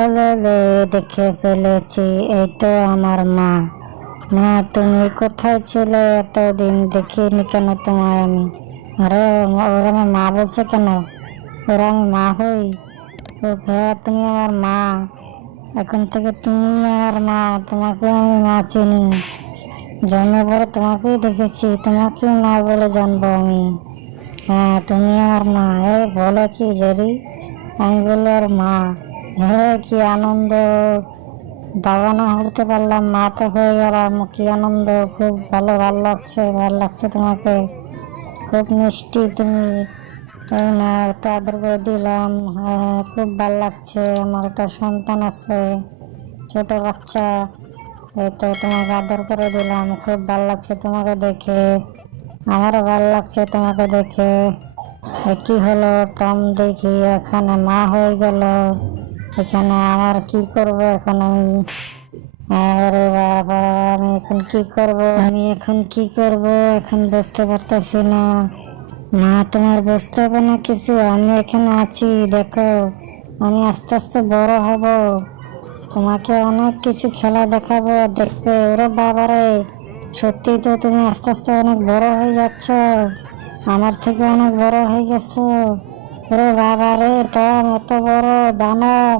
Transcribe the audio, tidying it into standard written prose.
ওলে দেখে ফেলেছি, এই তো আমার মা। মা, তুমি কোথায় ছিলে এতদিন? দেখিনি কেন তোমায় আমি? আরে ওরা আমার মা বলছে কেন? ওরা আমি মা হই? ও হ্যাঁ, তুমি আমার মা। এখন থেকে তুমি আমার মা। তোমাকে আমি মা চিনি। জন্মের পরে তোমাকেই দেখেছি, তোমাকেই মা বলে জানবো আমি। হ্যাঁ, তুমি আমার মা। বলে কি জেরি? আমি বললো আর মা। কি আনন্দ! বাবা না হতে পারলাম, মা তো হয়ে গেলাম, কি আনন্দ! খুব ভালো, ভালো লাগছে, ভালো লাগছে তোমাকে। খুব মিষ্টি তুমি। এই না, একটা আদর করে দিলাম। হ্যাঁ, খুব ভালো লাগছে। আমার একটা সন্তান আছে, ছোট বাচ্চা। এই তো তোমাকে আদর করে দিলাম। খুব ভালো লাগছে তোমাকে দেখে। আমারও ভালো লাগছে তোমাকে দেখে। কি হলো টম দেখি, এখানে মা হয়ে গেল। এখানে আমার কি করব এখন আমি? আরে বাবা, আমি এখন কি করব? এখন বুঝতে পারতেছি না। না, তোমার বুঝতে হবে না কিছু। আমি এখানে আছি, দেখো। আমি আস্তে আস্তে বড় হব। তোমাকে অনেক কিছু খেলা দেখাবো, দেখবে। ওরে বাবারে, সত্যি তো তুমি আস্তে আস্তে অনেক বড় হয়ে যাচ্ছ। আমার থেকে অনেক বড় হয়ে গেছো। ওরে বাবারে, টম এত বড় দানব!